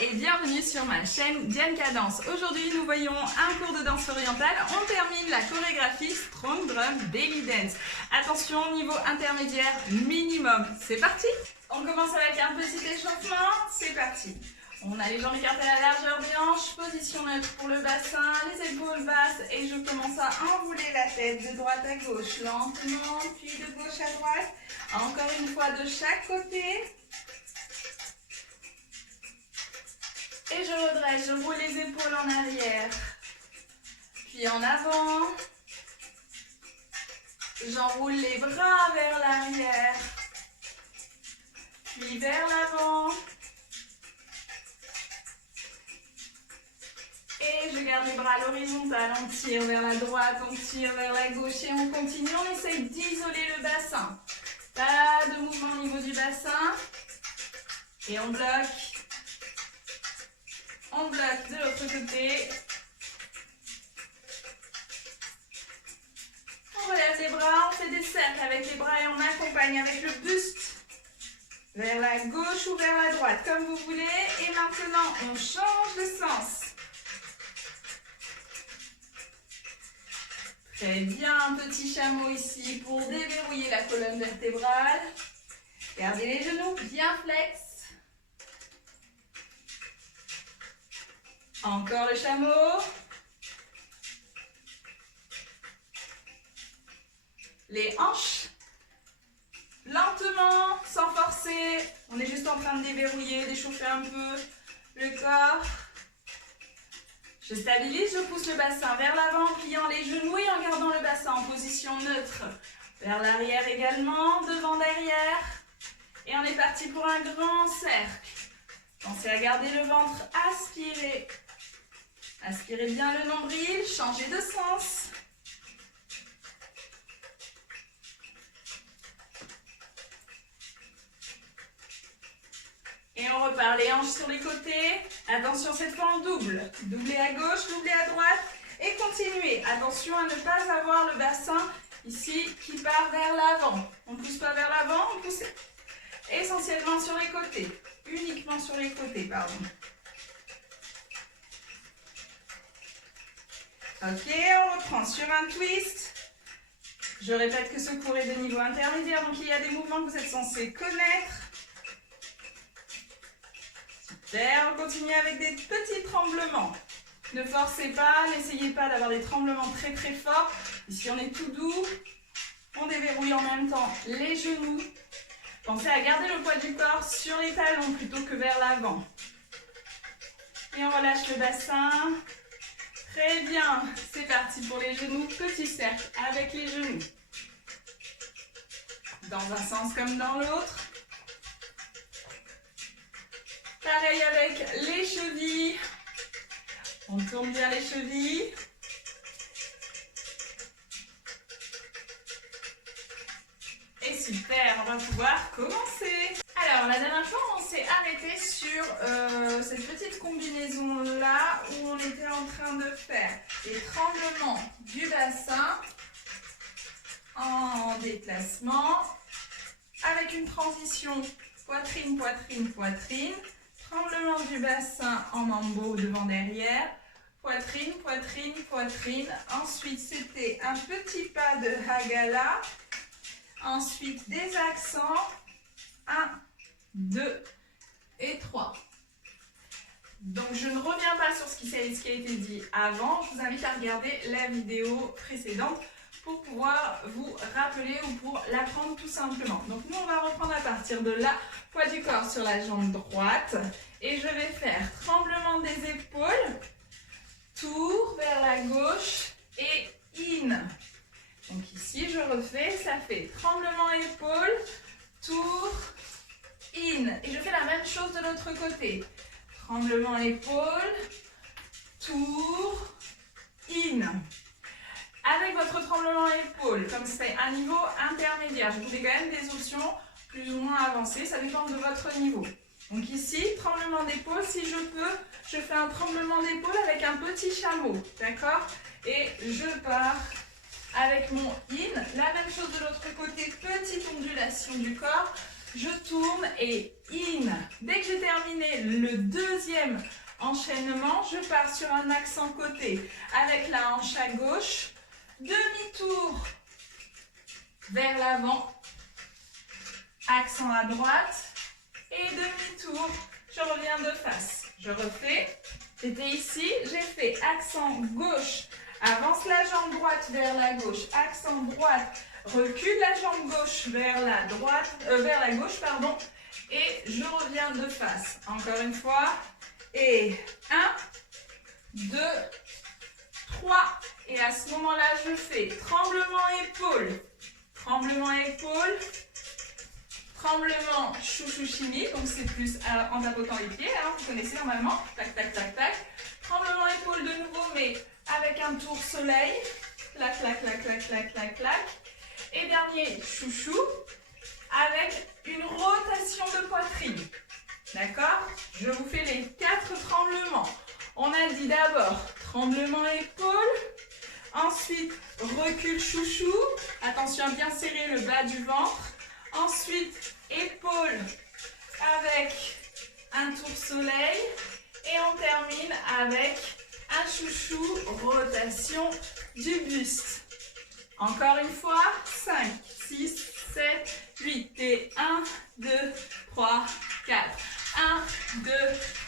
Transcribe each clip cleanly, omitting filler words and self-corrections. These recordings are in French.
et bienvenue sur ma chaîne Diane Cadence. Aujourd'hui nous voyons un cours de danse orientale. On termine la chorégraphie Strong Drum Belly Dance. Attention, niveau intermédiaire minimum. C'est parti! On commence avec un petit échauffement. C'est parti! On a les jambes écartées à la largeur des hanches, position neutre pour le bassin, les épaules basses et je commence à enrouler la tête de droite à gauche, lentement, puis de gauche à droite. Encore une fois de chaque côté. Et je redresse, je roule les épaules en arrière, puis en avant. J'enroule les bras vers l'arrière, puis vers l'avant. Et je garde les bras à l'horizontale, on tire vers la droite, on tire vers la gauche et on continue. On essaye d'isoler le bassin. Pas de mouvement au niveau du bassin. Et on bloque. On bloque de l'autre côté. On relève les bras, on fait des cercles avec les bras et on accompagne avec le buste vers la gauche ou vers la droite, comme vous voulez. Et maintenant, on change de sens. Très bien, petit chameau ici pour déverrouiller la colonne vertébrale. Gardez les genoux bien flex. Encore le chameau. Les hanches. Lentement, sans forcer. On est juste en train de déverrouiller, d'échauffer un peu le corps. Je stabilise, je pousse le bassin vers l'avant en pliant les genoux et en gardant le bassin en position neutre. Vers l'arrière également, devant, derrière. Et on est parti pour un grand cercle. Pensez à garder le ventre aspiré. Aspirez bien le nombril, changez de sens. Et on repart les hanches sur les côtés. Attention, cette fois on double. Doublez à gauche, doublez à droite. Et continuez. Attention à ne pas avoir le bassin ici qui part vers l'avant. On ne pousse pas vers l'avant, on pousse essentiellement sur les côtés. Uniquement sur les côtés, pardon. Ok, on reprend sur un twist. Je répète que ce cours est de niveau intermédiaire, donc il y a des mouvements que vous êtes censés connaître. Super, on continue avec des petits tremblements. Ne forcez pas, n'essayez pas d'avoir des tremblements très très forts. Ici on est tout doux. On déverrouille en même temps les genoux. Pensez à garder le poids du corps sur les talons plutôt que vers l'avant. Et on relâche le bassin. Très bien, c'est parti pour les genoux. Petit cercle avec les genoux. Dans un sens comme dans l'autre. Pareil avec les chevilles. On tourne bien les chevilles. Et super, on va pouvoir commencer. Alors, la dernière fois, on s'est arrêté sur cette petite combinaison-là où on était en train de faire des tremblements du bassin en déplacement avec une transition poitrine, poitrine, poitrine. Tremblement du bassin en mambo devant-derrière. Poitrine, poitrine, poitrine. Ensuite, c'était un petit pas de Hagala. Ensuite, des accents. 1, 2 et 3. Donc, je ne reviens pas sur ce qui a été dit avant. Je vous invite à regarder la vidéo précédente pour pouvoir vous rappeler ou pour l'apprendre tout simplement. Donc, nous, on va reprendre à partir de là, poids du corps sur la jambe droite. Et je vais faire tremblement des épaules, tour vers la gauche et in. Donc ici, je refais, ça fait tremblement épaule, tour, in. Et je fais la même chose de l'autre côté. Tremblement épaule, tour, in. Avec votre tremblement épaule, comme c'est un niveau intermédiaire, je vous ai quand même des options plus ou moins avancées, ça dépend de votre niveau. Donc ici, tremblement d'épaule, si je peux, je fais un tremblement d'épaule avec un petit chameau, d'accord? Et je pars avec mon in, la même chose de l'autre côté, petite ondulation du corps, je tourne et in. Dès que j'ai terminé le deuxième enchaînement, je pars sur un accent côté avec la hanche à gauche, demi-tour vers l'avant, accent à droite et demi-tour, je reviens de face. Je refais, j'étais ici, j'ai fait accent gauche, avance la jambe droite vers la gauche, accent droite, recule la jambe gauche vers la droite, vers la gauche, pardon, et je reviens de face. Encore une fois, et 1, 2, 3, et à ce moment-là, je fais tremblement épaule, tremblement chouchou chimie, donc c'est plus en tapotant les pieds, hein, vous connaissez normalement, tac, tac, tac, tac. Tremblement épaule de nouveau, mais avec un tour soleil, clac, clac, clac, clac, clac, clac, clac. Et dernier chouchou, avec une rotation de poitrine. D'accord? Je vous fais les 4 tremblements. On a dit d'abord tremblement épaule, ensuite recul chouchou, attention à bien serrer le bas du ventre. Ensuite, épaule avec un tour soleil. Et on termine avec un chouchou, rotation du buste. Encore une fois, 5, 6, 7, 8. Et 1, 2, 3, 4. 1, 2,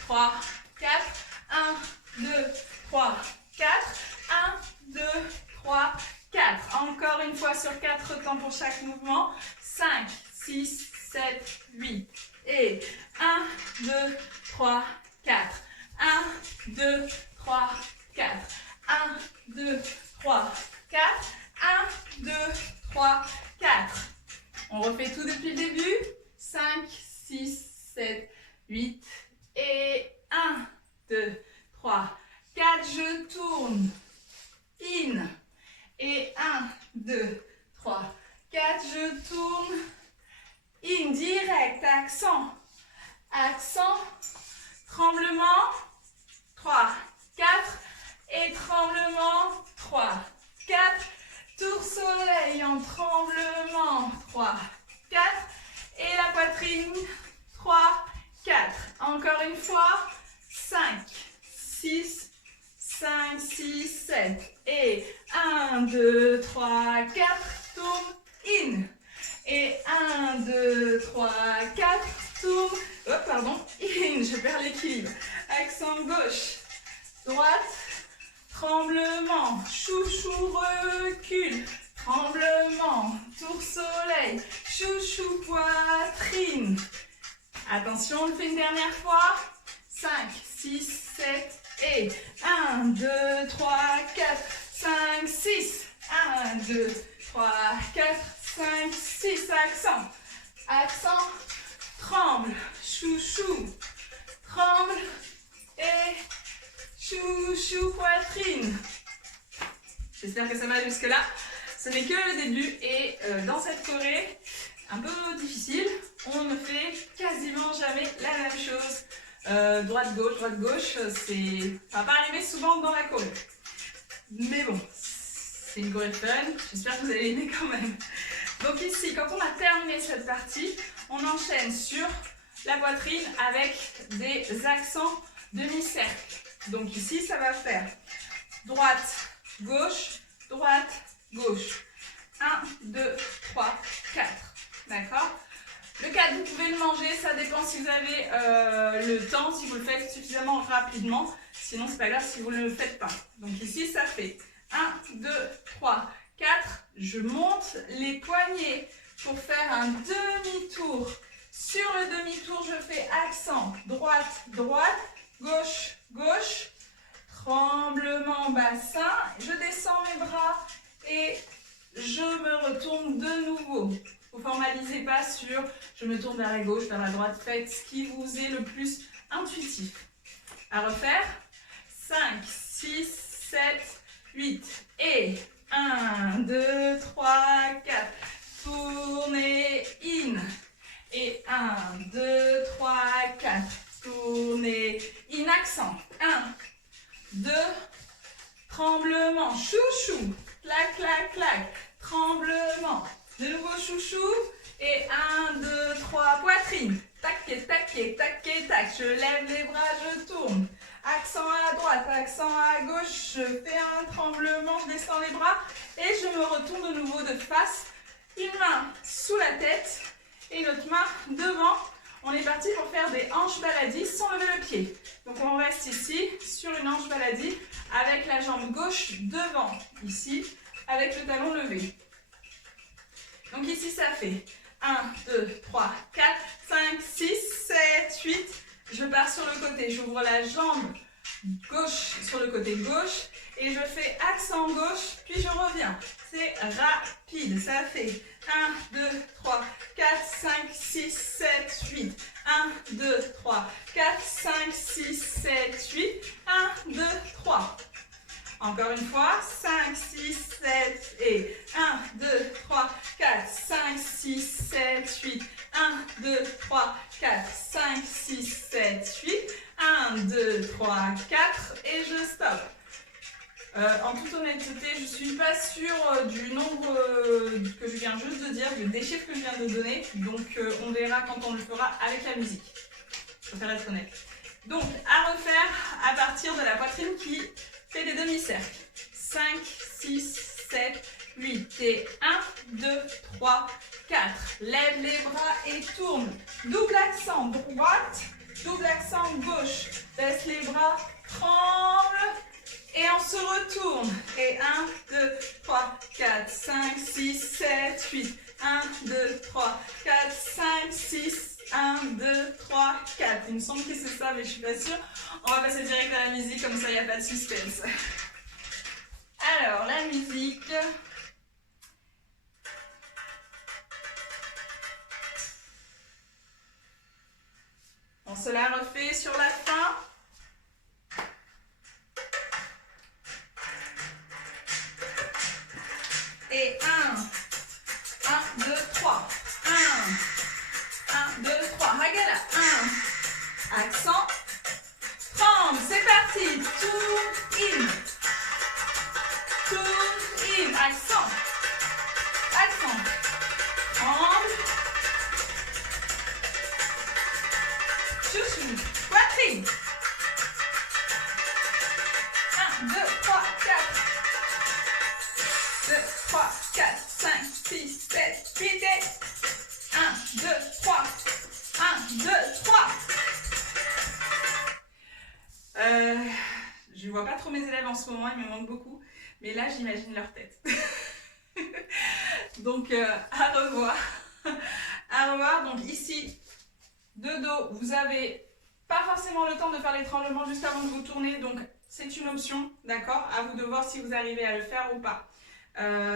3, 4. 1, 2, 3, 4. 1, 2, 3, 4. Encore une fois sur 4 temps pour chaque mouvement. 5, 6, 7, 8. Et 1, 2, 3, 4. 1, 2, 3, 4. 1, 2, 3, 4. 1, 2, 3, 4. On refait tout depuis le début. 5, 6, 7, 8. Et 1, 2, 3, 4. Je tourne. In. Et 1, 2, 3, 4. Je tourne. In. Direct. Accent. Accent. Tremblement. 3, 4. Et tremblement. 3, 4. Tour soleil en tremblement. 3, 4. Et la poitrine. 3, 4. Encore une fois. 5, 6, 5, 6, 7. Et 1, 2, 3, 4. Tourne. In. Et 1, 2, 3, 4. Tourne. Oh, pardon. In. Je perds l'équilibre. Accent gauche. Droite. Tremblement. Chouchou recule. Tremblement. Tour soleil. Chouchou poitrine. Attention, on le fait une dernière fois. 5, 6, 7 et 1, 2, 3, 4, 5, 6. 1, 2, 3, 4, 5, 6. Accent. Accent. Tremble. Chouchou. Tremble. Et chouchou poitrine. J'espère que ça va jusque-là. Ce n'est que le début et dans cette choré, un peu difficile, on ne fait quasiment jamais la même chose. Droite-gauche, ça va pas arriver souvent dans la choré. Mais bon, c'est une choré fun, j'espère que vous allez aimer quand même. Donc ici, quand on a terminé cette partie, on enchaîne sur la poitrine avec des accents demi-cercle. Donc ici, ça va faire droite, gauche, 1, 2, 3, 4. D'accord? Le 4, vous pouvez le manger, ça dépend si vous avez le temps, si vous le faites suffisamment rapidement. Sinon, c'est pas grave si vous ne le faites pas. Donc ici, ça fait 1, 2, 3, 4. Je monte les poignets pour faire un demi-tour. Sur le demi-tour, je fais accent droite, gauche. Tremblement bassin. Je descends mes bras et je me retourne de nouveau. Vous ne formalisez pas sur je me tourne vers la gauche, vers la droite. Faites ce qui vous est le plus intuitif. À refaire. 5, 6, 7, 8. Et 1, 2, 3, 4. Tournez in. Et 1, 2, 3, 4. Tournez in. Accent. 1, 2. Tremblement. Chouchou. Clac, clac, clac. Tremblement. De nouveau chouchou. Et 1, 2, 3, poitrine. Tac, tac, tac, tac. Je lève les bras, je tourne. Accent à droite, accent à gauche. Je fais un tremblement, je descends les bras. Et je me retourne de nouveau de face. Une main sous la tête et une autre main devant. On est parti pour faire des hanches baladis sans lever le pied. Donc on reste ici sur une hanche baladie avec la jambe gauche devant, ici, avec le talon levé. Donc ici ça fait 1, 2, 3, 4, 5, 6, 7, 8. Je pars sur le côté, j'ouvre la jambe gauche sur le côté gauche et je fais accent gauche, puis je reviens. C'est rapide, ça fait 1, 2, 3, 4, 5, 6, 7, 8. 1, 2, 3, 4, 5, 6, 7, 8. 1, 2, 3. Encore une fois, 5, 6, 7 et 1, 2, 3, 4, 5, 6, 7, 8. 1, 2, 3, 4, 5, 6, 7, 8. 1, 2, 3, 4 et je stoppe. En toute honnêteté, je ne suis pas sûre du nombre que je viens juste de dire, des chiffres que je viens de donner. Donc on verra quand on le fera avec la musique. Je préfère être honnête. Donc à refaire à partir de la poitrine qui fait des demi-cercles. 5, 6, 7, 8 et 1, 2, 3, 4. Lève les bras et tourne. Double accent droite, double accent gauche. Baisse les bras, tremble. Et on se retourne. Et 1, 2, 3, 4, 5, 6, 7, 8. 1, 2, 3, 4, 5, 6, 1, 2, 3, 4. Il me semble que c'est ça, mais je ne suis pas sûre. On va passer direct à la musique, comme ça il n'y a pas de suspense. Alors, la musique. On se la refait sur la fin. Et 1, 2, 3, 1, 2, 3, Magala, 1, accent, tremble, c'est parti, tourne in, accent, tremble, chouchou, poitrine, 1, 2, 3, 4, 2, 3, 4, 5, 6, 7, 8 et 1, 2, 3, 1, 2, 3. Je ne vois pas trop mes élèves en ce moment, ils me manquent beaucoup, mais là j'imagine leur tête. Donc à revoir. À revoir, donc ici, de dos, vous n'avez pas forcément le temps de faire les tremblements juste avant de vous tourner, donc c'est une option, d'accord? À vous de voir si vous arrivez à le faire ou pas.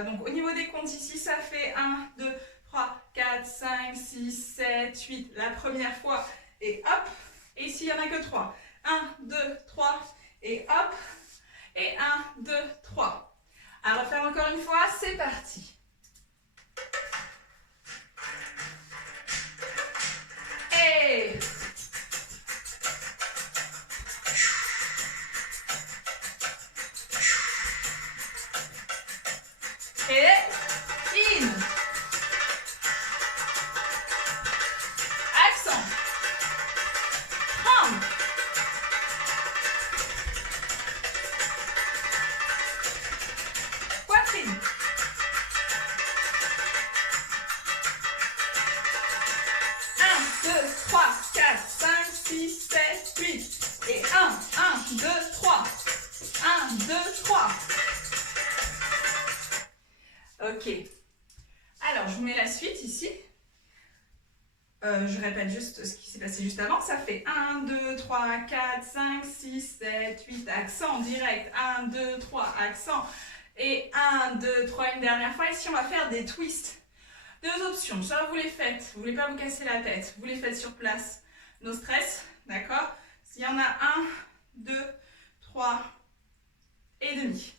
Donc au niveau des comptes ici, ça fait 1, 2, 3, 4, 5, 6, 7, 8 la première fois et hop. Et ici, il n'y en a que 3. 1, 2, 3 et hop. Et 1, 2, 3. À refaire encore une fois, c'est parti. Et... Et in. Accent. Tremble. Poitrine. 1, 2, 3, 4, 5, 6, 7, 8. Et 1, 2, 3. 1, 2, 3. Ok. Alors, je vous mets la suite ici. Je répète juste ce qui s'est passé juste avant. Ça fait 1, 2, 3, 4, 5, 6, 7, 8. Accent direct. 1, 2, 3. Accent. Et 1, 2, 3. Une dernière fois. Ici, on va faire des twists. Deux options. Soit vous les faites. Vous ne voulez pas vous casser la tête. Vous les faites sur place. No stress. D'accord? S'il y en a 1, 2, 3 et demi.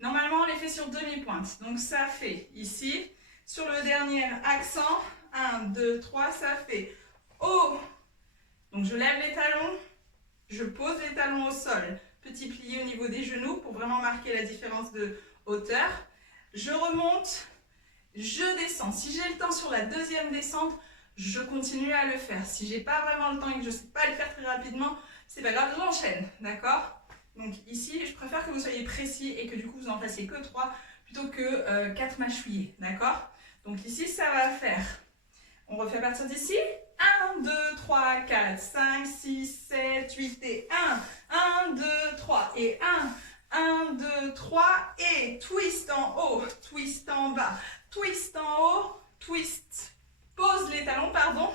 Normalement, on les fait sur demi-pointe. Donc, ça fait ici, sur le dernier accent, 1, 2, 3, ça fait haut. Donc, je lève les talons, je pose les talons au sol. Petit plié au niveau des genoux pour vraiment marquer la différence de hauteur. Je remonte je descends. Si j'ai le temps sur la deuxième descente, je continue à le faire. Si j'ai pas vraiment le temps et que je ne sais pas le faire très rapidement, c'est pas grave, j'enchaîne, d'accord? Donc ici, je préfère que vous soyez précis et que du coup vous en fassiez que 3 plutôt que 4 mâchouillés, d'accord? Donc ici, ça va faire, on refait à partir d'ici, 1, 2, 3, 4, 5, 6, 7, 8 et 1, 1, 2, 3 et 1, 2, 3 et twist en haut, twist en bas, twist en haut, twist, pose les talons, pardon,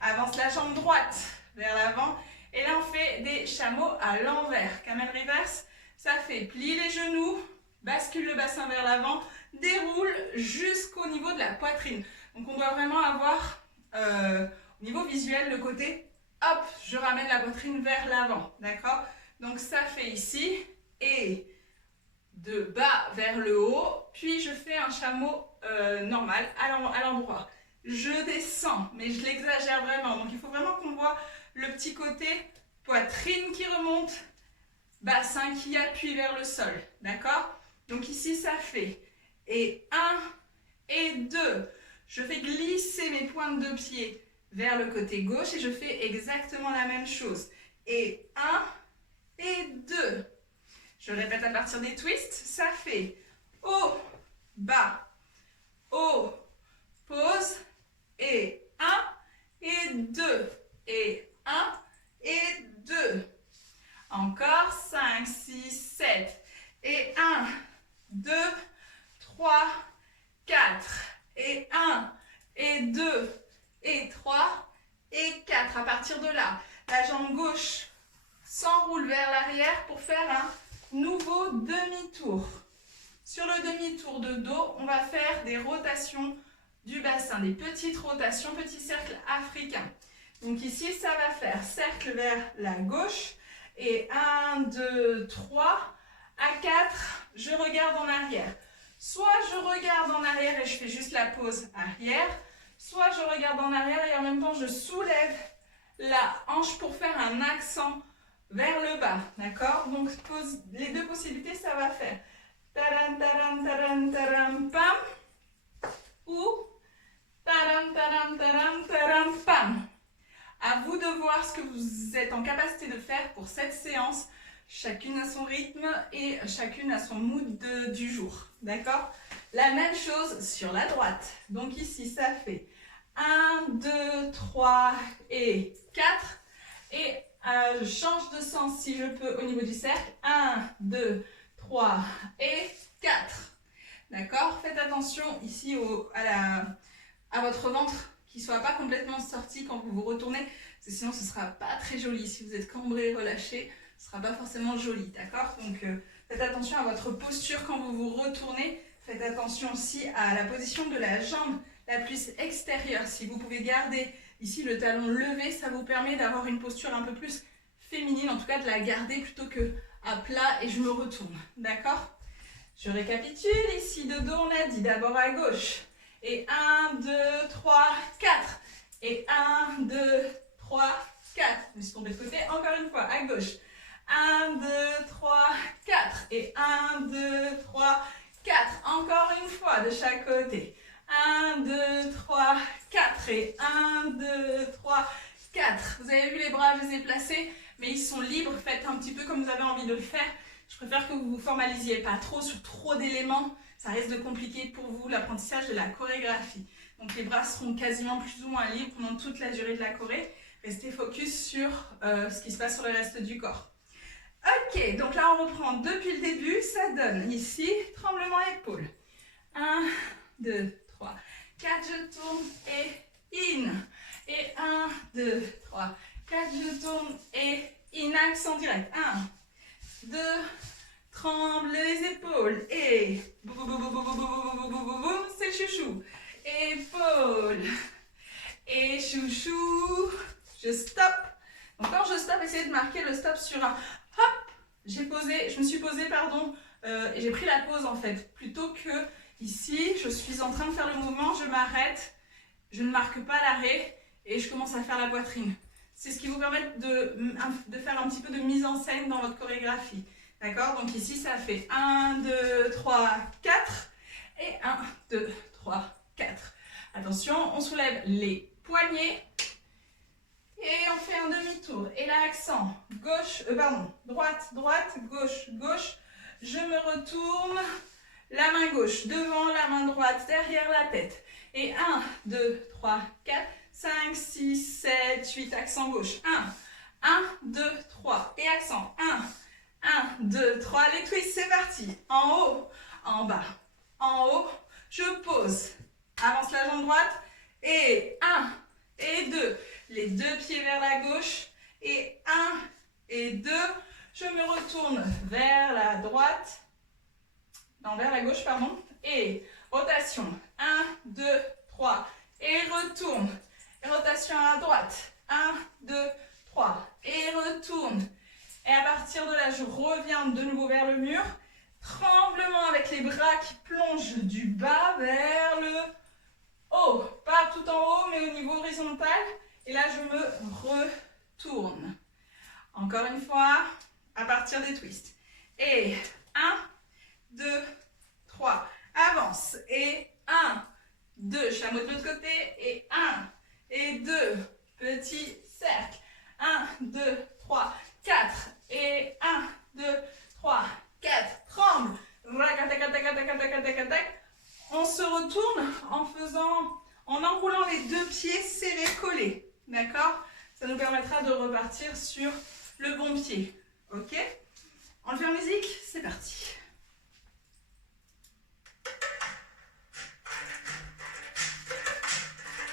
avance la jambe droite vers l'avant et là on fait des chameaux à l'envers, camel reverse, ça fait plier les genoux, bascule le bassin vers l'avant, déroule jusqu'au niveau de la poitrine. Donc on doit vraiment avoir au niveau visuel le côté hop, je ramène la poitrine vers l'avant, d'accord? Donc ça fait ici et de bas vers le haut, puis je fais un chameau normal à l'endroit. Je descends, mais je l'exagère vraiment. Donc il faut vraiment qu'on voit le petit côté poitrine qui remonte, bassin qui appuie vers le sol, d'accord? Donc ici ça fait et 1 et 2. Je fais glisser mes pointes de pied vers le côté gauche et je fais exactement la même chose. Et 1 et 2. Je répète à partir des twists, ça fait haut, bas, haut, pause, et 1 et 2, et 1 et 2. Encore 5, 6, 7, et 1, 2, 3, 4, et 1, et 2, et 3, et 4. À partir de là, la jambe gauche s'enroule vers l'arrière pour faire un nouveau demi-tour. Sur le demi-tour de dos, on va faire des rotations du bassin, des petites rotations, petits cercles africains. Donc ici, ça va faire cercle vers la gauche et 1, 2, 3, à 4, je regarde en arrière. Soit je regarde en arrière et je fais juste la pause arrière, soit je regarde en arrière et en même temps je soulève la hanche pour faire un accent vers le bas, d'accord? Donc les deux possibilités, ça va faire taran taran taran taran pam ou taran taran taran taran pam. À vous de voir ce que vous êtes en capacité de faire pour cette séance. Chacune a son rythme et chacune a son mood du jour, d'accord? La même chose sur la droite. Donc ici, ça fait 1, 2, 3 et 4. Et je change de sens si je peux au niveau du cercle. 1, 2, 3 et 4. D'accord? Faites attention ici à votre ventre qui ne soit pas complètement sorti quand vous vous retournez. Parce que sinon, ce ne sera pas très joli. Si vous êtes cambré, relâché, ce ne sera pas forcément joli. D'accord? Donc, faites attention à votre posture quand vous vous retournez. Faites attention aussi à la position de la jambe la plus extérieure. Si vous pouvez garder ici le talon levé, ça vous permet d'avoir une posture un peu plus féminine, en tout cas de la garder plutôt que à plat et je me retourne. D'accord? Je récapitule. Ici, de dos, on a dit d'abord à gauche. Et 1, 2, 3, 4. Et 1, 2, 3, 4. Je me suis tombée de côté. Encore une fois, à gauche. 1, 2, 3, 4. Et 1, 2, 3, 4. Encore une fois, de chaque côté. 1, 2, 3, 4. Et 1, 2, 3, 4. Vous avez vu les bras, je les ai placés, mais ils sont libres. Faites un petit peu comme vous avez envie de le faire. Je préfère que vous ne vous formalisiez pas trop sur trop d'éléments. Ça risque de compliquer pour vous l'apprentissage de la chorégraphie. Donc les bras seront quasiment plus ou moins libres pendant toute la durée de la choré. Restez focus sur ce qui se passe sur le reste du corps. Ok, donc là on reprend depuis le début. Ça donne ici, tremblement épaule. 1, 2, 3, 4, je tourne et in. Et 1, 2, 3, 4, je tourne et in. Accent direct. 1, 2, tremble les épaules et boum, boum, boum, boum, boum, boum, boum, boum, boum, c'est chouchou. Épaules et chouchou. Je stop. Donc quand je stop, essayez de marquer le stop sur un hop. Je me suis posée, pardon, et j'ai pris la pause en fait. Plutôt que ici, je suis en train de faire le mouvement, je m'arrête, je ne marque pas l'arrêt et je commence à faire la poitrine. C'est ce qui vous permet de faire un petit peu de mise en scène dans votre chorégraphie. D'accord? Donc ici, ça fait 1, 2, 3, 4. Et 1, 2, 3, les poignets. Et on fait un demi-tour. Et là, accent, droite, droite, gauche, gauche. Je me retourne, la main gauche devant, la main droite derrière la tête. Et 1, 2, 3, 4, 5, 6, 7, 8, accent gauche. 1, 2, 3. Et accent, 1, 2, 3. Les twists, c'est parti. En haut, en bas, en haut. Je pose. Avance la jambe droite. Et 1 et 2. Les deux pieds vers la gauche. Et 1 et 2. Je me retourne vers la droite. Non, vers la gauche, pardon. Et rotation. 1, 2, 3. Et retourne. Et rotation à droite. 1, 2, 3. Et retourne. Et à partir de là, je reviens de nouveau vers le mur. Tremblement avec les bras qui plongent du bas vers le haut. Pas tout en haut, mais au niveau horizontal. Et là, je me retourne. Encore une fois, à partir des twists. Et 1, 2, 3. Avance. Et 1, 2. Chameau de l'autre côté. Et 1 et 2. Petit cercle. 1, 2, 3, 4. Et 1, 2, 3, 4. Tremble. On se retourne en enroulant les deux pieds serrés, collés. D'accord? Ça nous permettra de repartir sur le bon pied. Ok? On le fait en musique? C'est parti.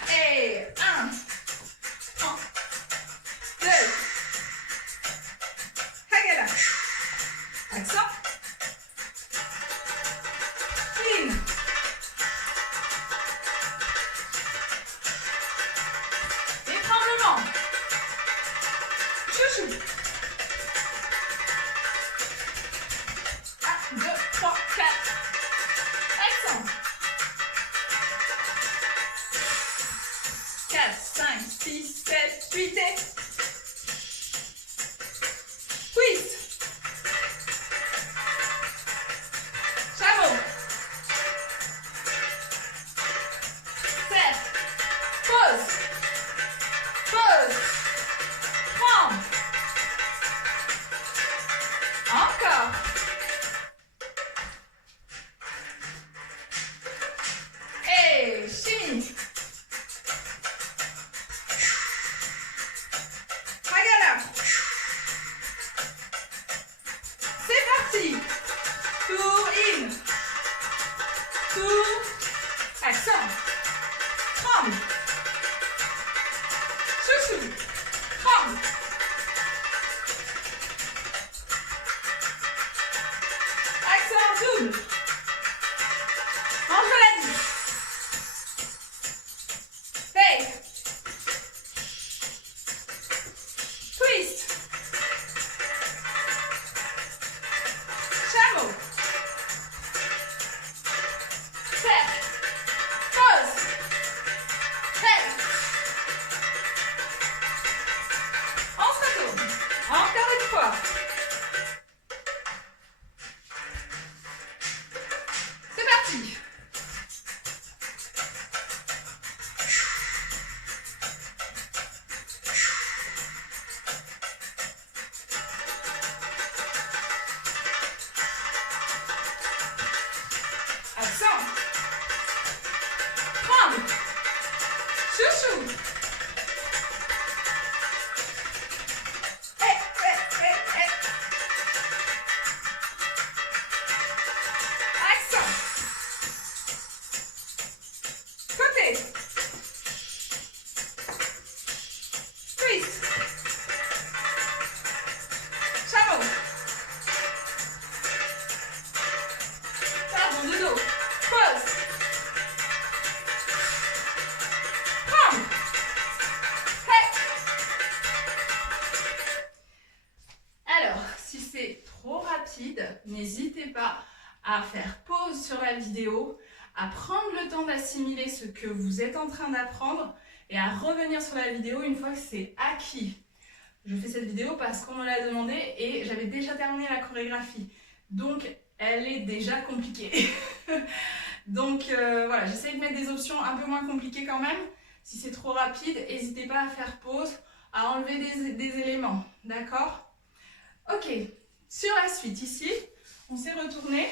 Et 1, 2, Hagala. Accent. Clean. Et tremblement. Chouchou. 1, 2, 3, 4. Accent. 4, 5, 6, 7, 8 et twist. Chameau. Cercle. Pause. Pause. Tremble. Encore. Et chimie. Hagala. C'est parti. Tour in. Tour. Accent. Tremble. Chouchou. Tremble. Accent double. Entre la vie. Hey. Twist. Chameau. Cercle. Pause. Hey. On se retourne. Encore une fois. C'est parti. Accent. Tremble. Chouchou. Hey, hey, hey, hey. Accent. Côté. Twist. Chameau. Pardon, de dos. Pause. Tremble. Hey. Alors, si c'est trop rapide, n'hésitez pas à faire pause sur la vidéo, à prendre le temps d'assimiler ce que vous êtes en train d'apprendre et à revenir sur la vidéo une fois que c'est acquis. Je fais cette vidéo parce qu'on me l'a demandé et j'avais déjà terminé la chorégraphie. Donc, elle est déjà compliquée. Donc, voilà, j'essaie de mettre des options un peu moins compliquées quand même. Si c'est trop rapide, n'hésitez pas à faire pause, à enlever des éléments, d'accord? Ok, sur la suite, ici, on s'est retourné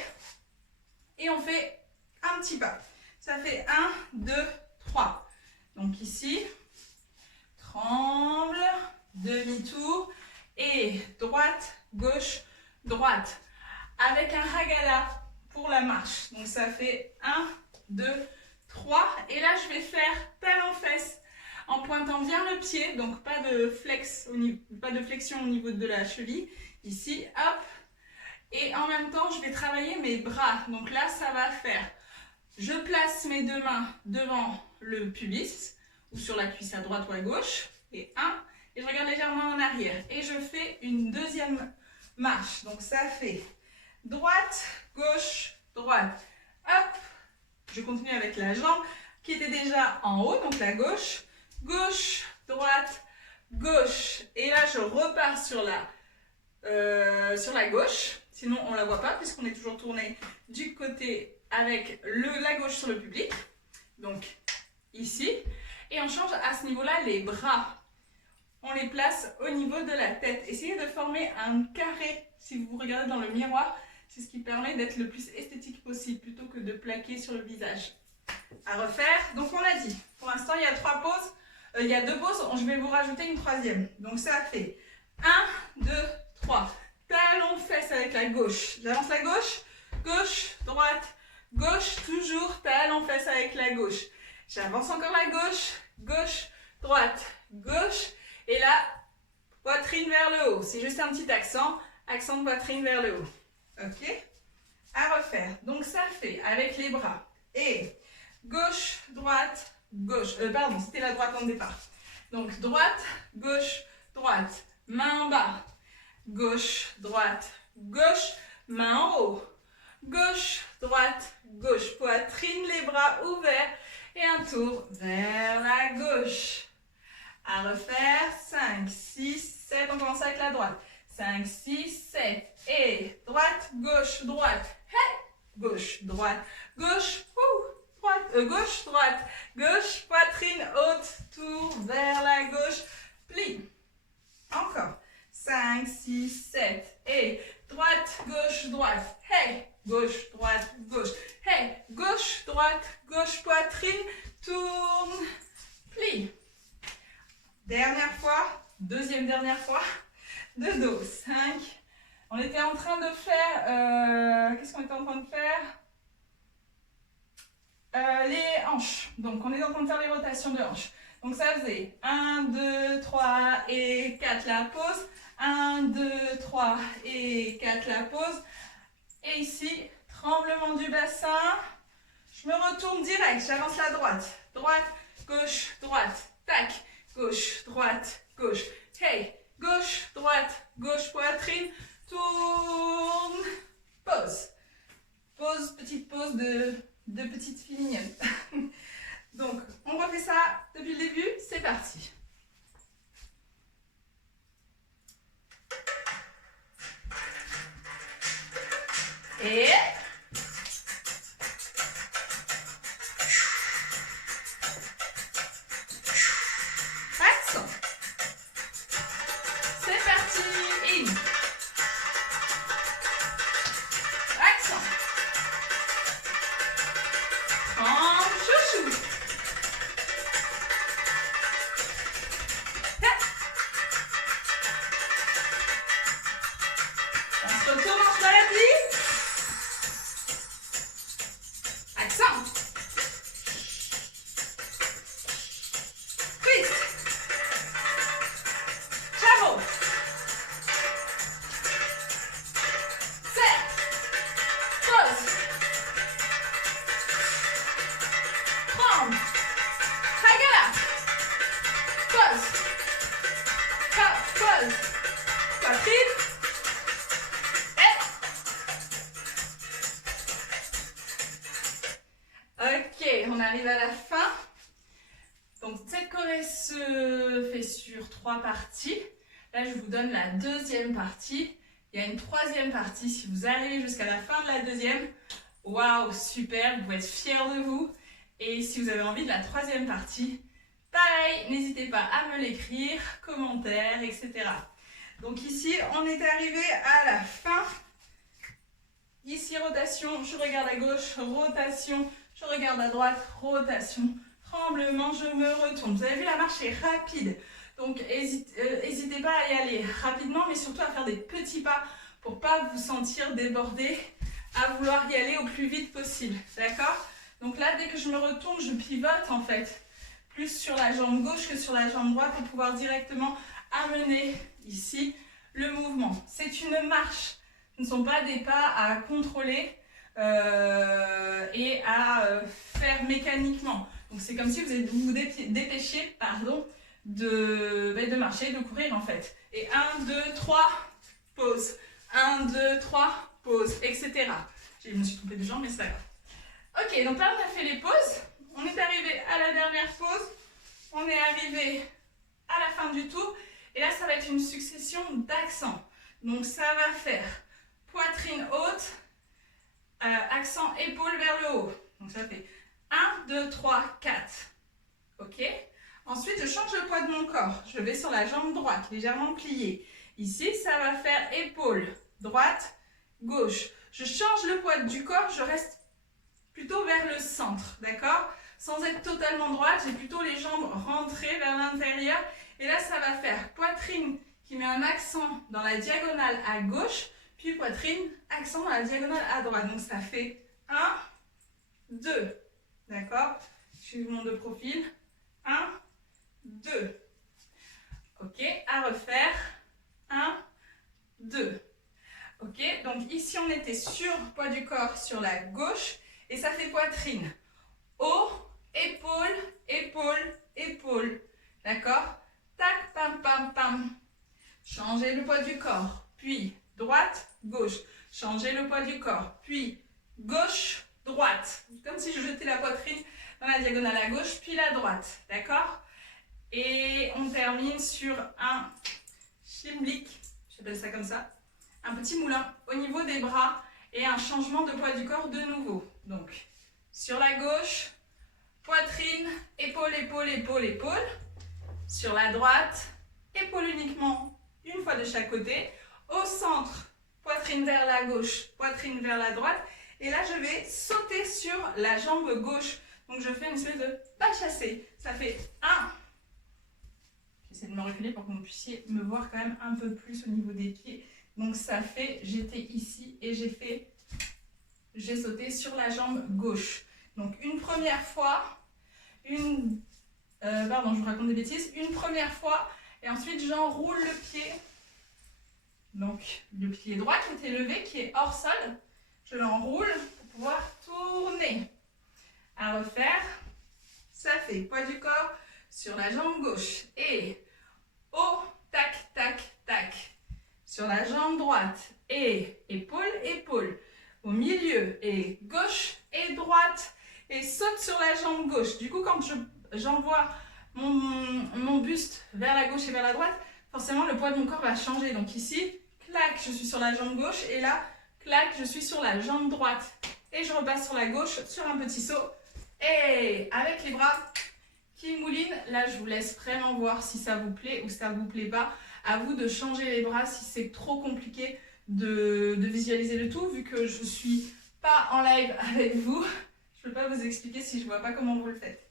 et on fait un petit pas. Ça fait 1, 2, 3. Donc ici, tremble, demi-tour et droite, gauche, droite. Avec un hagala pour la marche. Donc ça fait 1, 2, 3. Et là, je vais faire talon-fesse en pointant bien le pied. Donc pas de flexion au niveau de la cheville. Ici, hop. Et en même temps, je vais travailler mes bras. Donc là, ça va faire, je place mes deux mains devant le pubis ou sur la cuisse à droite ou à gauche. Et 1, et je regarde légèrement en arrière. Et je fais une deuxième marche. Donc ça fait droite, gauche, droite. Hop. Je continue avec la jambe qui était déjà en haut, donc la gauche. Gauche, droite, gauche. Et là, je repars sur la gauche. Sinon, on ne la voit pas puisqu'on est toujours tourné du côté avec la gauche sur le public. Donc, ici. Et on change à ce niveau-là les bras. On les place au niveau de la tête. Essayez de former un carré si vous regardez dans le miroir. C'est ce qui permet d'être le plus esthétique possible plutôt que de plaquer sur le visage. À refaire. Donc, on a dit, pour l'instant, il y a 3 pauses. Il y a 2 pauses. Je vais vous rajouter une troisième. Donc, ça fait 1, 2, 3. Talon-fesse avec la gauche. J'avance la gauche. Gauche, droite, gauche. Toujours talon-fesse avec la gauche. J'avance encore la gauche. Gauche, droite, gauche. Et là, poitrine vers le haut. C'est juste un petit accent. Accent de poitrine vers le haut. Ok? À refaire. Donc, ça fait avec les bras. Et gauche, droite, gauche. Pardon, c'était la droite en départ. Donc, droite, gauche, droite. Main en bas. Gauche, droite, gauche. Main en haut. Gauche, droite, gauche. Poitrine, les bras ouverts. Et un tour vers la gauche. À refaire. 5, 6, 7. On commence avec la droite. 5, 6, 7. Et droite, gauche, droite. Hey! Gauche, droite, gauche. Droite, gauche, droite, gauche. Poitrine haute. Tour vers la gauche. Plie. Encore. 5, 6, 7. Et droite, gauche, droite. Hey! Gauche, droite, gauche. Hey! Gauche, droite, gauche. Poitrine. Tourne. Plie. Dernière fois. Deuxième dernière fois. De dos. 5. On était en train de faire... Qu'est-ce qu'on était en train de faire? Les hanches. Donc, on est en train de faire les rotations de hanches. Donc, ça faisait 1, 2, 3 et 4 la pause. 1, 2, 3 et 4 la pause. Et ici, tremblement du bassin. Je me retourne direct. J'avance la droite. Droite, gauche, droite. Tac. Gauche, droite, gauche. Hey. Gauche, droite, gauche, poitrine. Tourne. Pause. Pause, petite pause de petite fille mignonne. Donc, on refait ça depuis le début. C'est parti. Et... accent. C'est parti. In. Accent. En chouchou. On se retourne en plie. Accent. Twist. Chameau. Serre. Pause. Tremble. Hagala. Pause. Pause. Poitrine. Ok, on arrive à la fin. Donc cette choré se fait sur 3 parties. Là, je vous donne la deuxième partie. Il y a une troisième partie. Si vous arrivez jusqu'à la fin de la deuxième, waouh, super, vous pouvez être fiers de vous. Et si vous avez envie de la troisième partie, Pareil, n'hésitez pas à me l'écrire, commentaires, etc. Donc ici, on est arrivé à la fin. Ici, rotation, je regarde à gauche, rotation, je regarde à droite, rotation, tremblement, je me retourne. Vous avez vu, la marche est rapide. Donc, n'hésitez pas à y aller rapidement, mais surtout à faire des petits pas pour ne pas vous sentir débordé, à vouloir y aller au plus vite possible. D'accord? Donc là, dès que je me retourne, je pivote en fait, plus sur la jambe gauche que sur la jambe droite pour pouvoir directement amener ici le mouvement. C'est une marche. Ce ne sont pas des pas à contrôler et à faire mécaniquement. Donc c'est comme si vous vous dépêchiez de marcher, de courir en fait. Et 1, 2, 3, pause. 1, 2, 3, pause, etc. Je me suis trompée de jambe, mais c'est pas grave. Ok, donc là on a fait les pauses. On est arrivé à la dernière pause. On est arrivé à la fin du tour. Et là, ça va être une succession d'accents. Donc ça va faire poitrine haute, accent épaule vers le haut. Donc ça fait 1, 2, 3, 4. Ok? Ensuite, je change le poids de mon corps. Je vais sur la jambe droite, légèrement pliée. Ici, ça va faire épaule droite, gauche. Je change le poids du corps, je reste plutôt vers le centre, d'accord? Sans être totalement droite, j'ai plutôt les jambes rentrées vers l'intérieur. Et là, ça va faire poitrine qui met un accent dans la diagonale à gauche, puis poitrine, accent dans la diagonale à droite. Donc, ça fait 1, 2. D'accord? Suivons de profil. 1, 2. Ok, à refaire. 1, 2. Ok, donc ici, on était sur poids du corps sur la gauche. Et ça fait poitrine. Haut, épaule, épaule, épaule. D'accord? Tac, pam, pam, pam. Changez le poids du corps. Puis, droite, gauche. Changez le poids du corps. Puis, gauche, droite. Comme si je jetais la poitrine dans la diagonale à gauche, puis la droite. D'accord? Et on termine sur un schimblick. J'appelle ça comme ça. Un petit moulin au niveau des bras et un changement de poids du corps de nouveau. Donc, sur la gauche, poitrine, épaule, épaule, épaule, épaule. Sur la droite, épaule uniquement, une fois de chaque côté. Au centre, poitrine vers la gauche, poitrine vers la droite. Et là, je vais sauter sur la jambe gauche. Donc, je fais une espèce de pas chassé. Ça fait 1. J'essaie de me reculer pour que vous puissiez me voir quand même un peu plus au niveau des pieds. Donc, ça fait, j'étais ici et j'ai sauté sur la jambe gauche. Donc, une première fois, pardon, je vous raconte des bêtises. Une première fois, et ensuite, j'enroule le pied. Donc, le pied droit qui est levé, qui est hors sol. Je l'enroule pour pouvoir tourner. À refaire, ça fait poids du corps sur la jambe gauche. Et haut, tac, tac, tac. Sur la jambe droite. Et épaule, épaule. Au milieu, et gauche et droite. Et saute sur la jambe gauche. Du coup, quand j'envoie mon buste vers la gauche et vers la droite, forcément, le poids de mon corps va changer. Donc ici, clac, je suis sur la jambe gauche. Et là, clac, je suis sur la jambe droite. Et je repasse sur la gauche, sur un petit saut. Et avec les bras qui moulinent, là, je vous laisse vraiment voir si ça vous plaît ou si ça ne vous plaît pas. À vous de changer les bras si c'est trop compliqué de visualiser le tout, vu que je ne suis pas en live avec vous. Je ne peux pas vous expliquer si je ne vois pas comment vous le faites.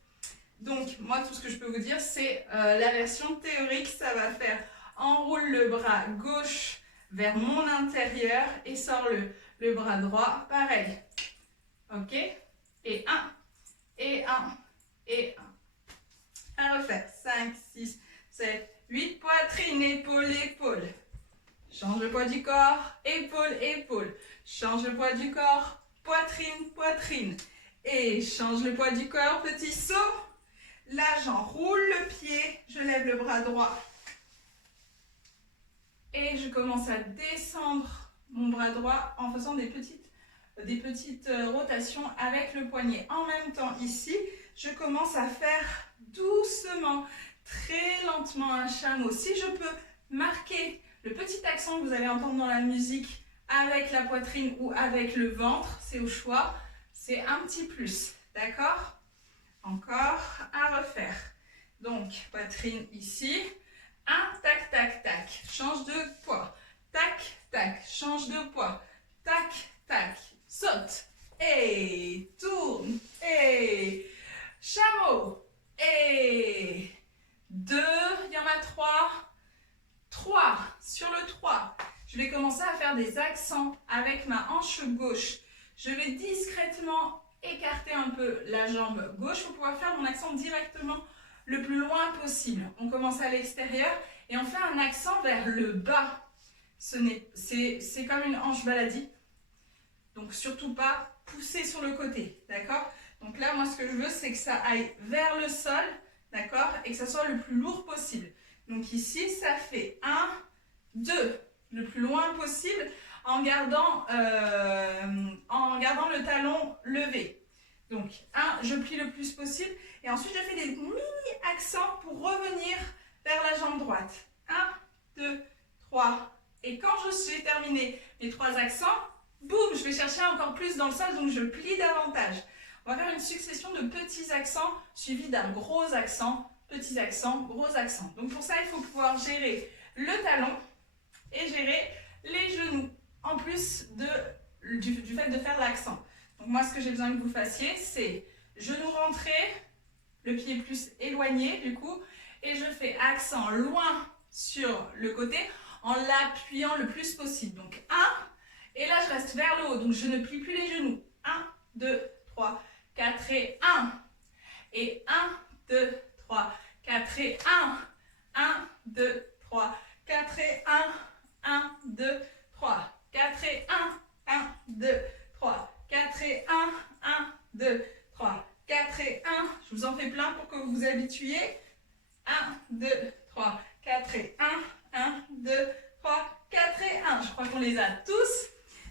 Donc, moi, tout ce que je peux vous dire, c'est la version théorique. Ça va faire enroule le bras gauche vers mon intérieur et sors le bras droit. Pareil. Ok? Et 1, et 1, et 1. À refaire. 5, 6, 7, 8. Poitrine, épaule, épaule. Change le poids du corps. Épaule, épaule. Change le poids du corps. Poitrine, poitrine. Et change le poids du corps. Petit saut. Là, j'enroule le pied. Je lève le bras droit. Et je commence à descendre mon bras droit en faisant des petites rotations avec le poignet. En même temps, ici, je commence à faire doucement, très lentement un chameau. Si je peux marquer le petit accent que vous allez entendre dans la musique avec la poitrine ou avec le ventre, c'est au choix, c'est un petit plus. D'accord? Encore, à refaire. Donc, poitrine ici. 1, tac, tac, tac. Change de poids. Tac, tac. Change de poids. Tac, tac. Saute. Et tourne. Et chameau. Et 2. Il y en a 3. 3. Sur le 3. Je vais commencer à faire des accents avec ma hanche gauche. Je vais discrètement écarter un peu la jambe gauche pour pouvoir faire mon accent directement le plus loin possible. On commence à l'extérieur et on fait un accent vers le bas. C'est comme une hanche baladie. Donc surtout pas pousser sur le côté, d'accord? Donc là, moi, ce que je veux, c'est que ça aille vers le sol, d'accord? Et que ça soit le plus lourd possible. Donc ici, ça fait 1, 2, le plus loin possible en gardant le talon levé. Donc 1, je plie le plus possible et ensuite je fais des mini-accents pour revenir vers la jambe droite. 1, 2, 3. Et quand je suis terminé mes 3 accents, boum, je vais chercher encore plus dans le sol, donc je plie davantage. On va faire une succession de petits accents suivis d'un gros accent, petits accents, gros accents. Donc pour ça, il faut pouvoir gérer le talon et gérer les genoux, en plus du fait de faire l'accent. Donc moi, ce que j'ai besoin que vous fassiez, c'est genou rentré, le pied plus éloigné du coup, et je fais accent loin sur le côté en l'appuyant le plus possible. Donc 1, et là je reste vers le haut, donc je ne plie plus les genoux. 1, 2, 3, 4 et 1. Et 1, 2, 3, 4 et 1. 1, 2, 3, 4 et 1. 1, 2, 3, 4 et 1. 1, 2, 3, 4 et 1. 1, 2, 3, 4 et 1. Je vous en fais plein pour que vous vous habituiez. 1, 2, 3, 4 et 1. 1, 2, 3, 4 et 1. Je crois qu'on les a tous.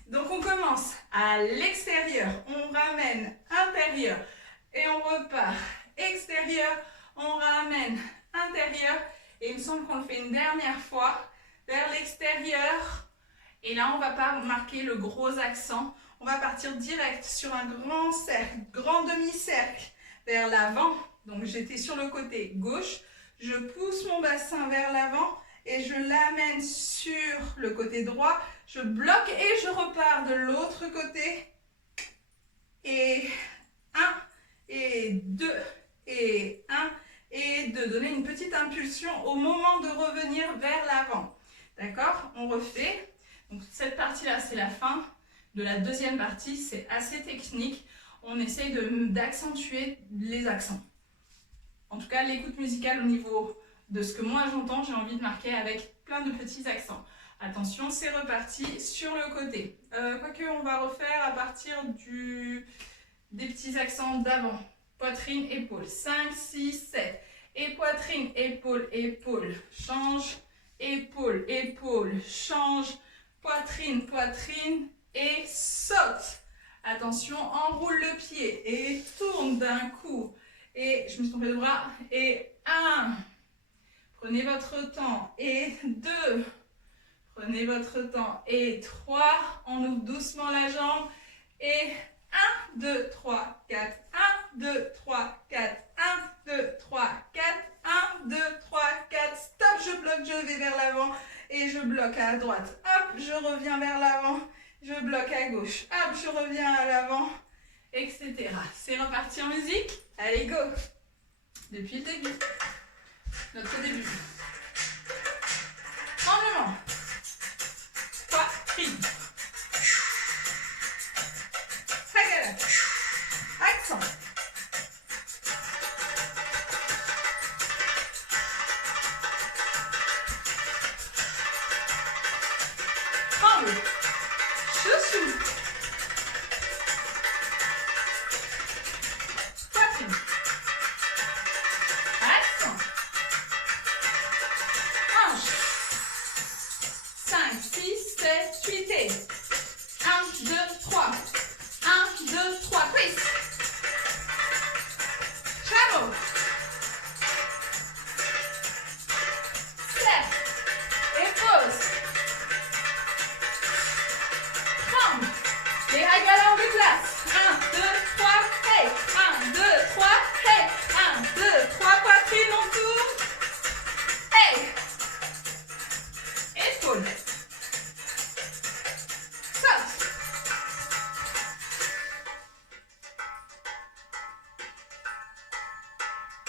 Donc on commence à l'extérieur, on ramène intérieur et on repart extérieur, on ramène intérieur et il me semble qu'on le fait une dernière fois vers l'extérieur. Et là on ne va pas marquer le gros accent, on va partir direct sur un grand cercle, grand demi-cercle vers l'avant. Donc j'étais sur le côté gauche, je pousse mon bassin vers l'avant et je l'amène sur le côté droit, je bloque et je repars de l'autre côté. Et 1, et 2, et 1, et 2. Donner une petite impulsion au moment de revenir vers l'avant. D'accord? On refait. Donc cette partie-là, c'est la fin de la deuxième partie. C'est assez technique. On essaye d'accentuer les accents. En tout cas, l'écoute musicale au niveau de ce que moi j'entends, j'ai envie de marquer avec plein de petits accents. Attention, c'est reparti sur le côté. Quoique, on va refaire à partir des petits accents d'avant. Poitrine, épaule. 5, 6, 7. Et poitrine, épaule, épaule. Change. Épaule, épaule. Change. Poitrine, poitrine. Et saute. Attention, enroule le pied. Et tourne d'un coup. Et je me suis trompée de bras. Et 1. Prenez votre temps. Et 2. Prenez votre temps. Et 3. On ouvre doucement la jambe. Et 1, 2, 3, 4. 1, 2, 3, 4. 1, 2, 3, 4. 1, 2, 3, 4. Stop, je bloque, je vais vers l'avant. Et je bloque à droite. Hop, je reviens vers l'avant. Je bloque à gauche. Hop, je reviens à l'avant. Etc. C'est reparti en musique. Allez, go. Depuis le début. Notre début. Tremblement. Poitrine. Hagala. Accent. Tremble. Chouchou. Poitrine. Accent. Hanche. 5, 6, 7, 8 et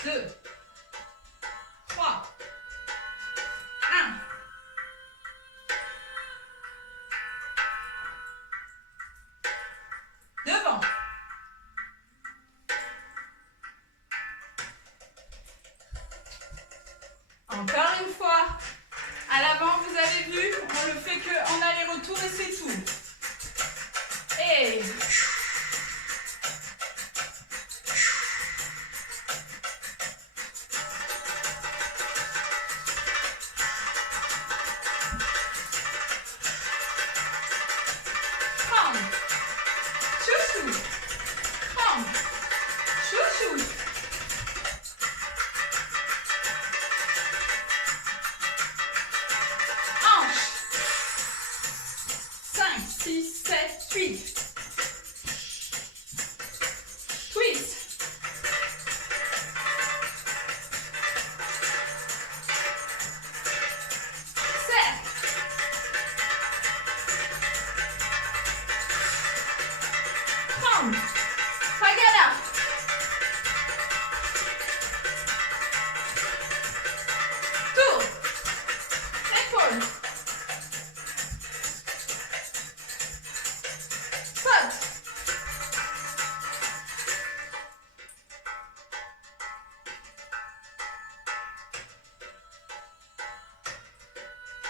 2, 3, 1. Devant. Encore une fois. À l'avant, vous avez vu, on le fait qu'en aller-retour et c'est tout. Et...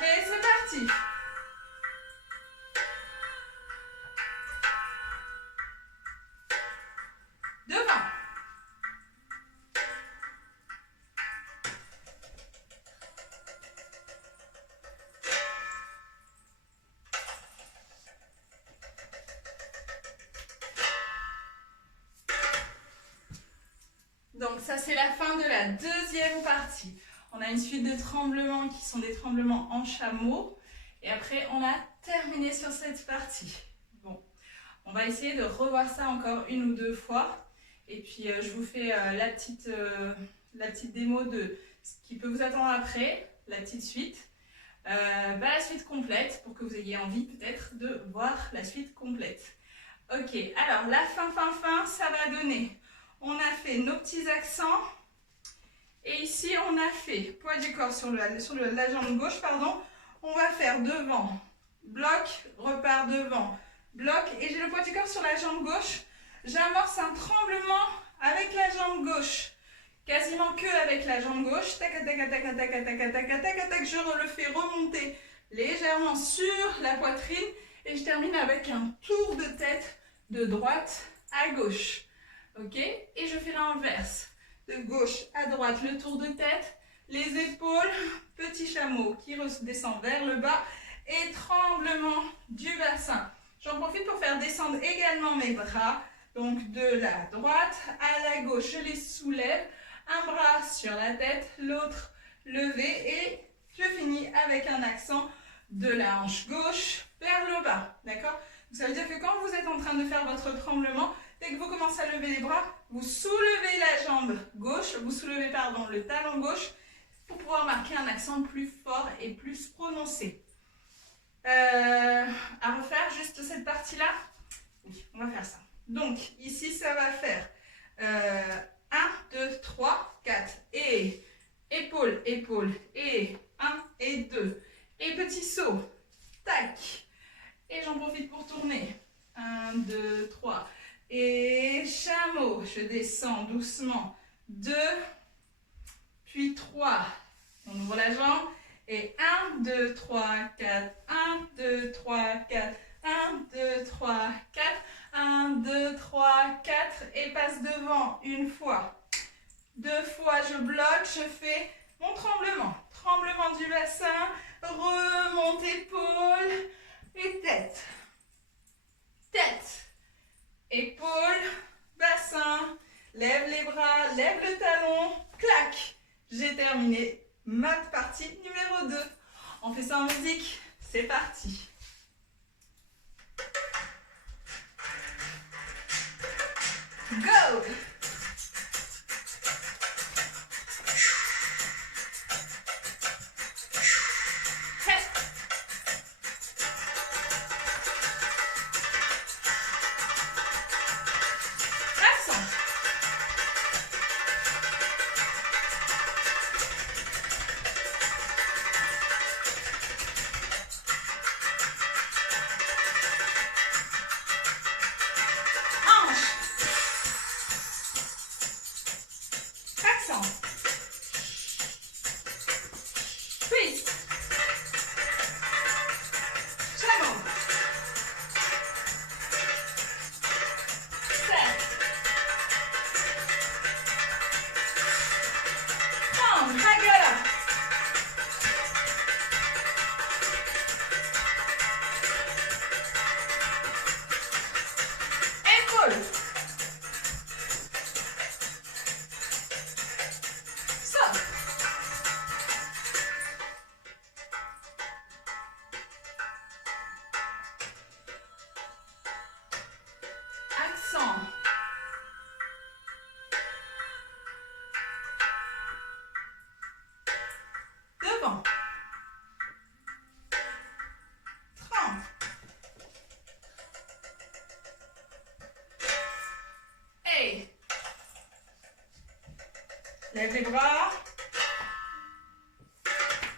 Et c'est parti. Devant. Donc ça c'est la fin de la deuxième partie. On a une suite de tremblements qui sont des tremblements en chameau. Et après, on a terminé sur cette partie. Bon, on va essayer de revoir ça encore une ou deux fois. Et puis, je vous fais la petite démo de ce qui peut vous attendre après, la petite suite. La suite complète, pour que vous ayez envie peut-être de voir la suite complète. Ok, alors la fin, ça va donner. On a fait nos petits accents. Et ici, on a fait poids du corps sur la jambe gauche, pardon. On va faire devant, bloc, repart devant, bloc. Et j'ai le poids du corps sur la jambe gauche. J'amorce un tremblement avec la jambe gauche. Quasiment que avec la jambe gauche. Tac, tac, tac, tac, tac, tac, tac, tac, tac, tac. Je le fais remonter légèrement sur la poitrine. Et je termine avec un tour de tête de droite à gauche. Ok? Et je fais l'inverse. De gauche à droite, le tour de tête, les épaules, petit chameau qui redescend vers le bas et tremblement du bassin. J'en profite pour faire descendre également mes bras, donc de la droite à la gauche, je les soulève, un bras sur la tête, l'autre levé et je finis avec un accent de la hanche gauche vers le bas, d'accord? Ça veut dire que quand vous êtes en train de faire votre tremblement, dès que vous commencez à lever les bras, vous soulevez la jambe gauche, vous soulevez le talon gauche pour pouvoir marquer un accent plus fort et plus prononcé. À refaire juste cette partie-là. Oui, on va faire ça. Donc, ici, ça va faire 1, 2, 3, 4. Et épaule, épaule. Et 1 et 2. Et petit saut. Tac. Et j'en profite pour tourner. 1, 2, 3. Et chameau, je descends doucement, 2, puis 3, on ouvre la jambe, et 1, 2, 3, 4, 1, 2, 3, 4, 1, 2, 3, 4, 1, 2, 3, 4, et passe devant une fois, 2 fois, je bloque, je fais mon tremblement du bassin, remonte épaule, et tête, épaule, bassin, lève les bras, lève le talon, clac. J'ai terminé ma partie numéro 2. On fait ça en musique, c'est parti. Go! Accent. Twist. Chameau. Serre. Prendre. Hagala. Épaule. Stop. Accent. Devant. 30. Hey. Lève les bras.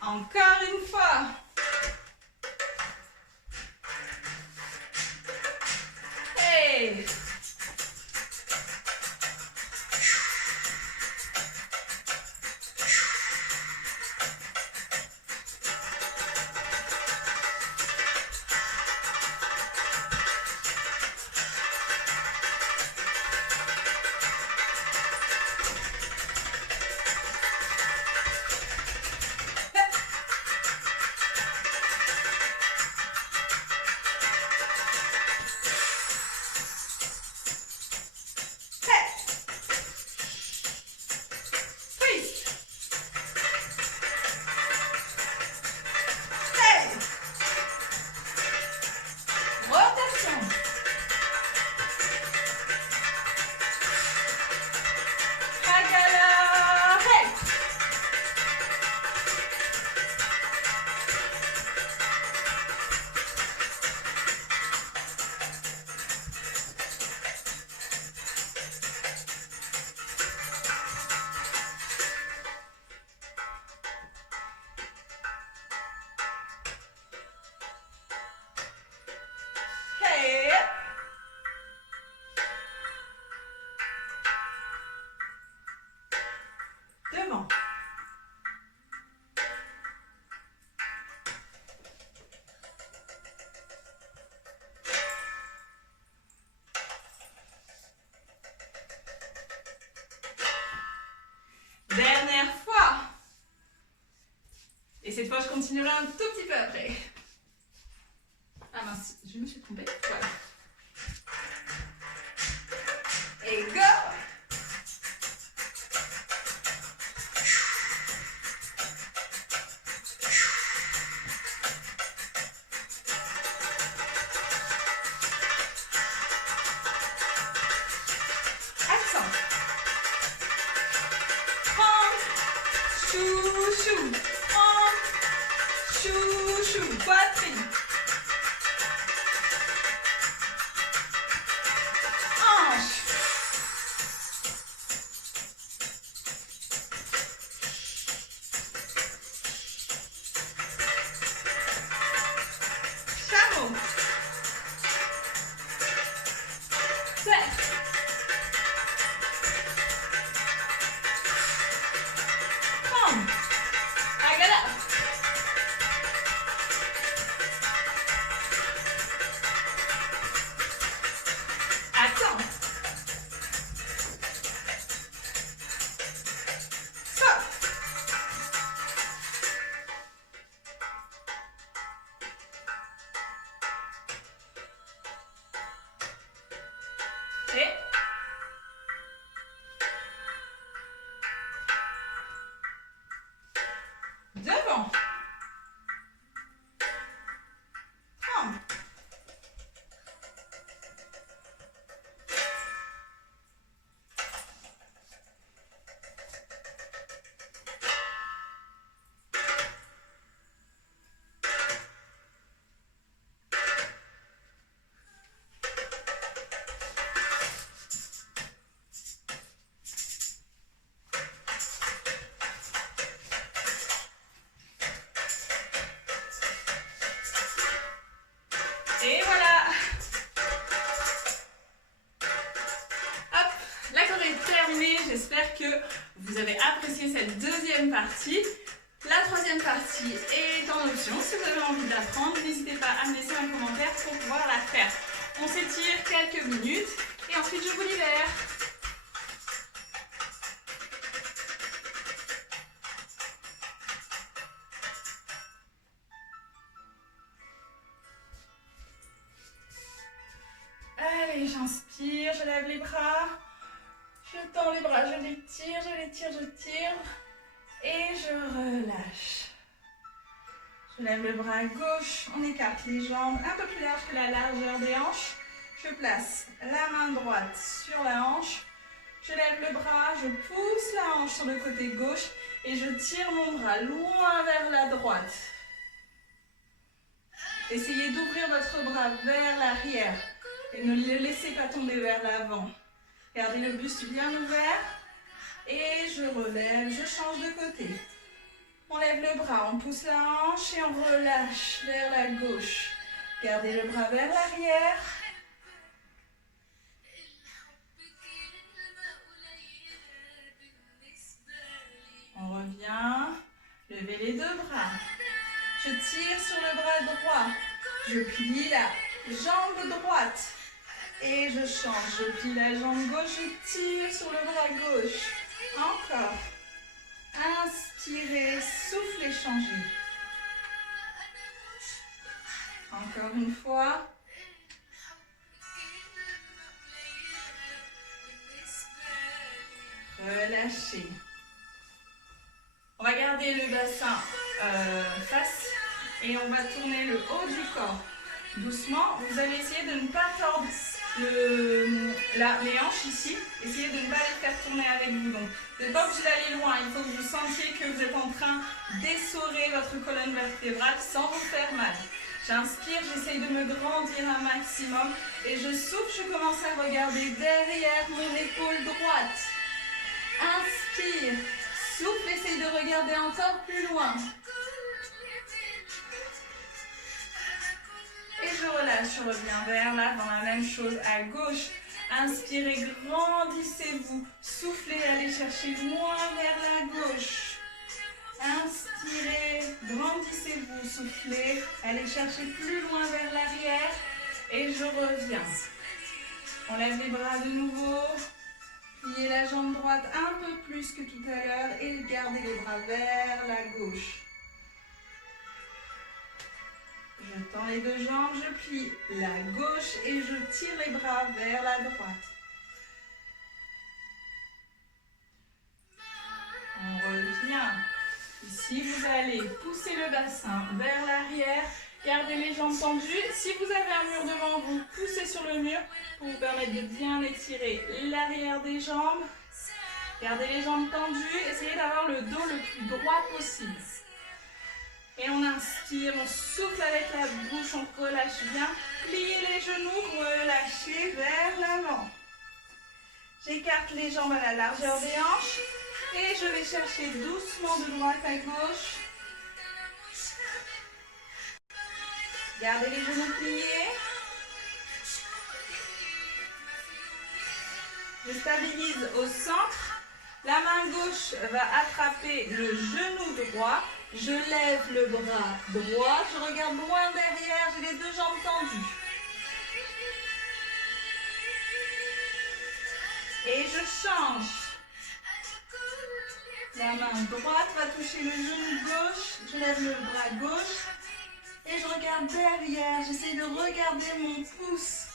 Encore une fois. Hey. Devant. Dernière fois. Et cette fois, je continuerai un tout petit peu après. Ah mince, je me suis trompée. Voilà. Et go! Accent. Prendre. Chou-chou. Prendre. Chou-chou. Poitrine. Hanche. Chameau. Serre. Prendre. Agala. est terminé. J'espère que vous avez apprécié cette deuxième partie. La troisième partie est en option. Si vous avez envie de la prendre, n'hésitez pas à me laisser un commentaire pour pouvoir la faire. On s'étire quelques minutes et ensuite je vous libère. Allez, j'inspire, je lève les bras. Je tends les bras, je les tire, je les tire, je tire. Et je relâche. Je lève le bras gauche, on écarte les jambes un peu plus large que la largeur des hanches. Je place la main droite sur la hanche. Je lève le bras, je pousse la hanche sur le côté gauche et je tire mon bras loin vers la droite. Essayez d'ouvrir votre bras vers l'arrière et ne le laissez pas tomber vers l'avant. Gardez le buste bien ouvert et je relève, je change de côté. On lève le bras, on pousse la hanche et on relâche vers la gauche. Gardez le bras vers l'arrière. On revient. Levez les deux bras. Je tire sur le bras droit. Je plie la jambe droite. Et je change. Je plie la jambe gauche. Je tire sur le bras gauche. Encore. Inspirez, soufflez, changez. Encore une fois. Relâchez. On va garder le bassin face et on va tourner le haut du corps. Doucement, vous allez essayer de ne pas tordre les hanches ici. Essayez de ne pas les faire tourner avec vous. Donc, vous n'êtes pas obligé d'aller loin. Il faut que vous sentiez que vous êtes en train d'essorer votre colonne vertébrale sans vous faire mal. J'inspire, j'essaye de me grandir un maximum. Et je souffle, je commence à regarder derrière mon épaule droite. Inspire, souffle, essaye de regarder encore plus loin. Et je relâche, je reviens vers l'avant, la même chose à gauche. Inspirez, grandissez-vous. Soufflez, allez chercher loin vers la gauche. Inspirez, grandissez-vous. Soufflez, allez chercher plus loin vers l'arrière. Et je reviens. On lève les bras de nouveau. Pliez la jambe droite un peu plus que tout à l'heure. Et gardez les bras vers la gauche. Je tends les deux jambes, je plie la gauche et je tire les bras vers la droite. On revient. Ici, vous allez pousser le bassin vers l'arrière. Gardez les jambes tendues. Si vous avez un mur devant vous, poussez sur le mur pour vous permettre de bien étirer l'arrière des jambes. Gardez les jambes tendues. Essayez d'avoir le dos le plus droit possible. Et on inspire, on souffle avec la bouche, on relâche bien. Pliez les genoux, relâchez vers l'avant. J'écarte les jambes à la largeur des hanches. Et je vais chercher doucement de droite à gauche. Gardez les genoux pliés. Je stabilise au centre. La main gauche va attraper le genou droit. Je lève le bras droit, je regarde loin derrière, j'ai les deux jambes tendues. Et je change. La main droite va toucher le genou gauche, je lève le bras gauche et je regarde derrière, j'essaie de regarder mon pouce.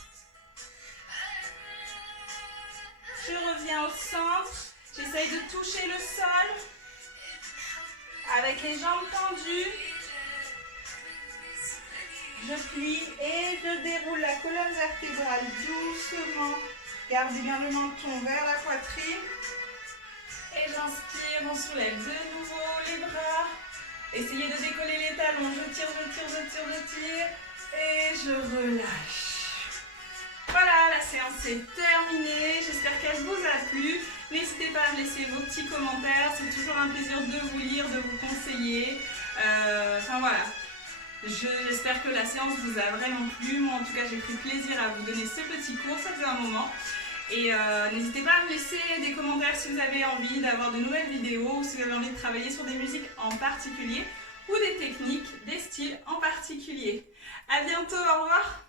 Je reviens au centre, j'essaie de toucher le sol. Avec les jambes tendues, je plie et je déroule la colonne vertébrale doucement. Gardez bien le menton vers la poitrine. Et j'inspire, on soulève de nouveau les bras. Essayez de décoller les talons. Je tire, je tire, je tire, je tire. Et je relâche. Voilà, la séance est terminée. J'espère qu'elle vous a plu. N'hésitez pas à me laisser vos petits commentaires. C'est toujours un plaisir de vous lire, de vous conseiller. Enfin voilà. J'espère que la séance vous a vraiment plu. Moi, en tout cas, j'ai pris plaisir à vous donner ce petit cours. Ça faisait un moment. Et n'hésitez pas à me laisser des commentaires si vous avez envie d'avoir de nouvelles vidéos ou si vous avez envie de travailler sur des musiques en particulier ou des techniques, des styles en particulier. À bientôt, au revoir!